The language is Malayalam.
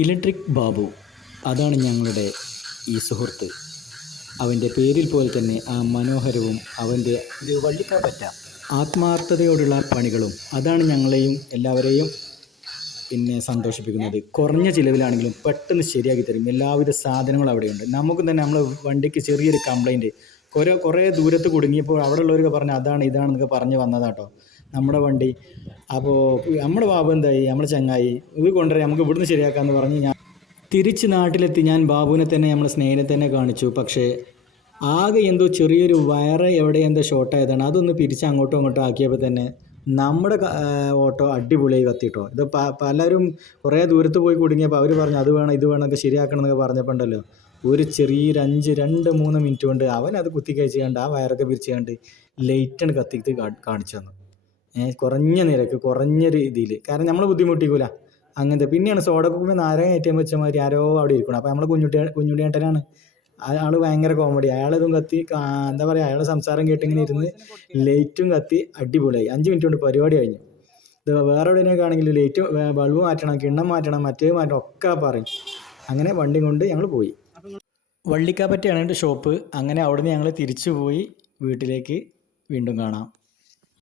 ഇലക്ട്രിക് ബാബു, അതാണ് ഞങ്ങളുടെ ഈ സുഹൃത്ത്. അവൻ്റെ പേരിൽ പോലെ തന്നെ ആ മനോഹരവും അവൻ്റെ ഒരു വള്ളിക്കാപ്പറ്റ ആത്മാർത്ഥതയോടുള്ള പണികളും അതാണ് ഞങ്ങളെയും എല്ലാവരെയും സന്തോഷിപ്പിക്കുന്നത്. കുറഞ്ഞ ചിലവിലാണെങ്കിലും പെട്ടെന്ന് ശരിയാക്കി തരും. എല്ലാവിധ സാധനങ്ങളും അവിടെയുണ്ട്. നമുക്കും തന്നെ നമ്മളെ വണ്ടിക്ക് ചെറിയൊരു കംപ്ലൈൻറ്റ് കുറേ ദൂരത്ത് കുടുങ്ങിയപ്പോൾ അവിടെ ഉള്ളവരൊക്കെ പറഞ്ഞ് അതാണ് ഇതാണെന്നൊക്കെ പറഞ്ഞ് വന്നതാട്ടോ നമ്മുടെ വണ്ടി. അപ്പോൾ നമ്മുടെ ബാബു എന്തായി, നമ്മുടെ ചങ്ങായി ഇത് കൊണ്ടുവരാം നമുക്ക് ഇവിടുന്ന് ശരിയാക്കാമെന്ന് പറഞ്ഞ് ഞാൻ തിരിച്ച് നാട്ടിലെത്തി. ഞാൻ ബാബുവിനെ തന്നെ നമ്മളെ സ്നേഹിനെ തന്നെ കാണിച്ചു. പക്ഷേ ആകെ എന്തോ ചെറിയൊരു വയറ് എവിടെ എന്തോ ഷോർട്ടായതാണ്. അതൊന്ന് പിരിച്ച് അങ്ങോട്ടും ഇങ്ങോട്ടും ആക്കിയപ്പോൾ തന്നെ നമ്മുടെ ഓട്ടോ അടിപൊളിയായി കത്തിട്ടോ. ഇത് പലരും കുറേ ദൂരത്ത് പോയി കുടുങ്ങിയപ്പോൾ അവർ പറഞ്ഞു അത് വേണം ഇത് വേണം ഒക്കെ ശരിയാക്കണം എന്നൊക്കെ പറഞ്ഞപ്പോൾ ഉണ്ടല്ലോ, ഒരു ചെറിയൊരു 2-3 മിനിറ്റ് കൊണ്ട് അവൻ അത് കുത്തി കഴിച്ച് കണ്ട് ആ വയറൊക്കെ പിരിച്ച് കണ്ട് ലൈറ്റാണ് കത്തിക്ക് കാണിച്ചു തന്നു. കുറഞ്ഞ നിരക്ക് കുറഞ്ഞ രീതിയിൽ, കാരണം നമ്മൾ ബുദ്ധിമുട്ടിക്കൂല അങ്ങനത്തെ. പിന്നെയാണ് സോഡ കുപ്പിൽ നാരങ്ങ ഏറ്റവും വെച്ച മാതിരി ആരോ അവിടെ ഇരിക്കണം. അപ്പോൾ നമ്മൾ കുഞ്ഞുട്ടിയേട്ടനാണ്, ആൾ ഭയങ്കര കോമഡി. അയാളിതും കത്തി എന്താ പറയുക, അയാളുടെ സംസാരം കേട്ടിങ്ങനെ ഇരുന്ന് ലൈറ്റും കത്തി അടിപൊളിയായി. 5 മിനിറ്റ് കൊണ്ട് പരിപാടി കഴിഞ്ഞു. ഇത് വേറെ എവിടെയൊക്കെ ആണെങ്കിൽ ലൈറ്റ് ബൾബ് മാറ്റണം, കിണ്ണം മാറ്റണം, മറ്റേ മാറ്റണം ഒക്കെ പറയും. അങ്ങനെ വണ്ടി കൊണ്ട് ഞങ്ങൾ പോയി. വള്ളിക്കാപ്പറ്റയാണ് എൻ്റെ ഷോപ്പ്. അങ്ങനെ അവിടെ നിന്ന് ഞങ്ങൾ തിരിച്ചു പോയി വീട്ടിലേക്ക്. വീണ്ടും കാണാം.